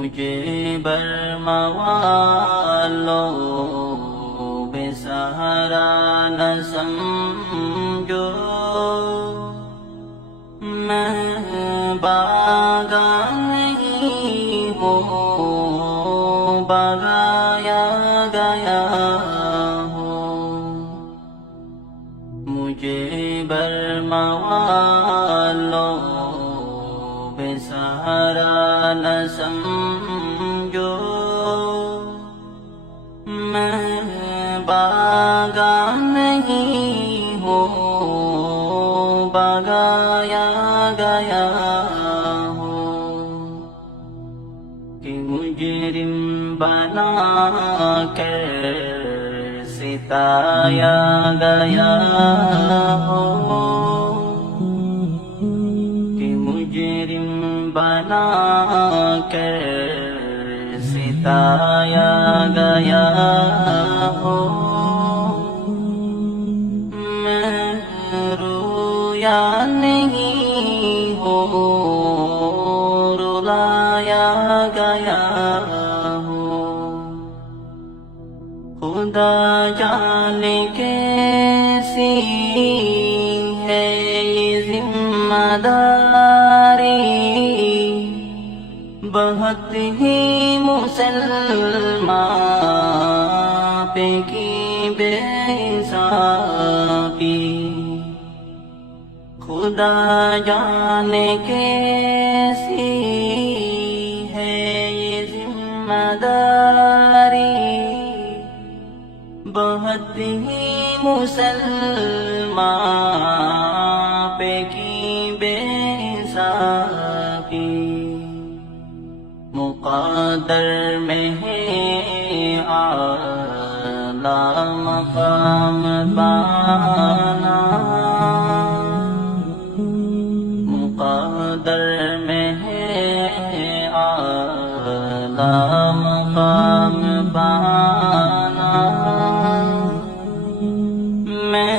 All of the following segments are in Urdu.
مجھے برما والوں بے سہارا نہ سمجھو، میں باغاں نہیں ہوں، بغایا گیا ہوں۔ مجھے برما والوں بے سہارا نہ سمجھو، میں باغاں نہیں ہوں، بغایا گیا ہوں۔ کہ مجرم بنا کر ستایا گیا ہوں، کہ مجرم بنا کر ستایا گیا ہوں۔ میں رویا نہیں ہوں، رلایا گیا ہوں۔ خدا جانے کیسی ہے یہ ذمہ داری، بہت ہی مسلمان پہ کی بے انصافی۔ خدا جانے کیسی ہے یہ ذمہ داری، بہت ہی مسلمان پہ کی بے انصافی۔ مقدر میں ہے اعلیٰ مقام پانا، مقدر میں ہے اعلیٰ مقام پانا۔ میں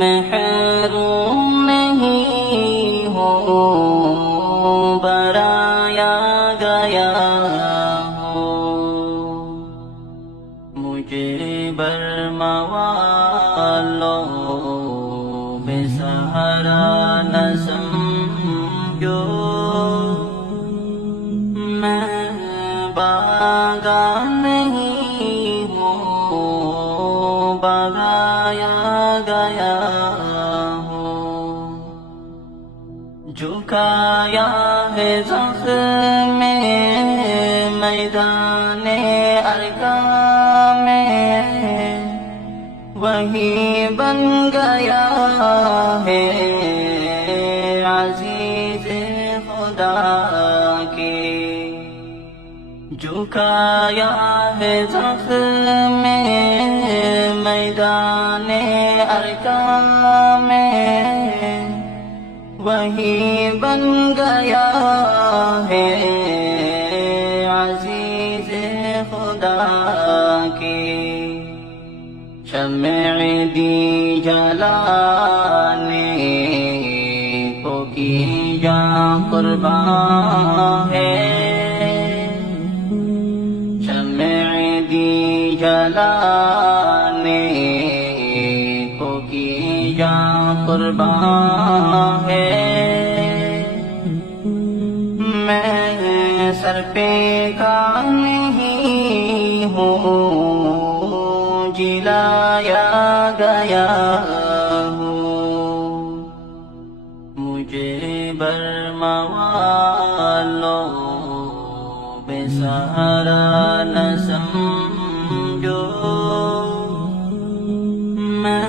محروم نہیں ہوں، برایا گیا ہوں۔ مجھے برما والوں بے سہارا نہ سمجھو، میں باغاں نہیں ہوں، بغایا گیا ہوں۔ جھکایا ہے زخم میدان ارکان میں، وہی بن گیا ہے عزیز خدا کی۔ جھکایا ہے زخم میدان ارکان میں، وہی بن گیا ہے عزیز خدا کی۔ شمع دی جلانے کو کی جاں قربان ہے، شمع دی جلانے کو کی جاں قربان ہے۔ میں سر پہ کا نہیں ہوں، جلایا گیا ہوں۔ مجھے برما والوں بے سہارا نہ سمجھو، میں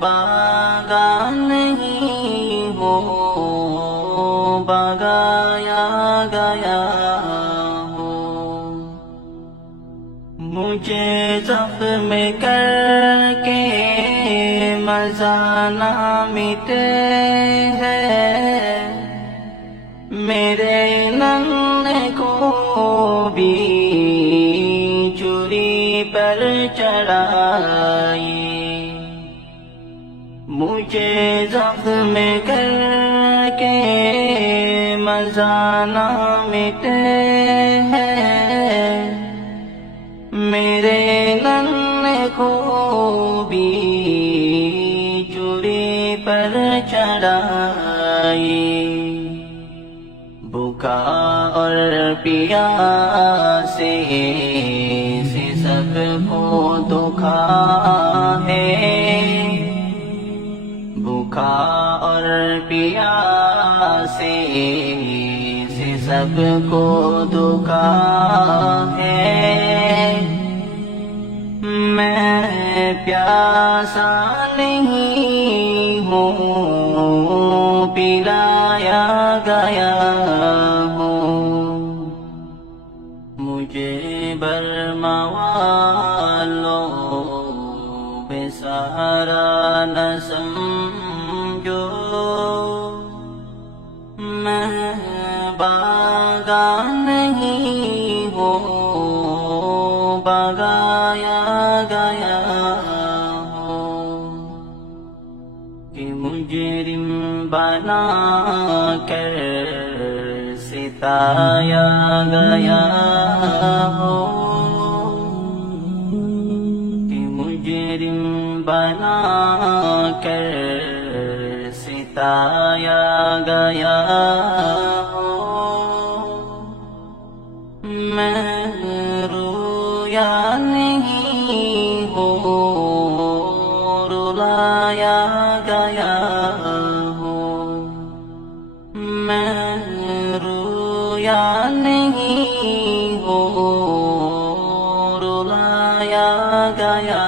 باغاں نہیں ہوں، بغایا گیا ہوں۔ مجھے زخم کر کے مزہ نہ مٹے ہے، میرے ننھے کو بھی چوری پر چڑھائی۔ مجھے زخم کر کے مزہ نہ مٹے اور پیاسے سے سب کو دکھا ہے، بھوکا اور پیاسے سے سب کو دکھا ہے، میں پیاسا نہیں ہوں، پلایا گیا ہوں، مجھے برما والوں بے سہارا نہ سمجھو، میں باغاں نہیں ہوں، بگایا گیا ہوں، کہ مجرم بنا کر ستایا گیا ہوں، کہ مجرم بنا کر ستایا گیا ہوں، میں رویا نہیں ہوں، رلایا گیا ہوں، میں رویا نہیں ہوں، رلایا گیا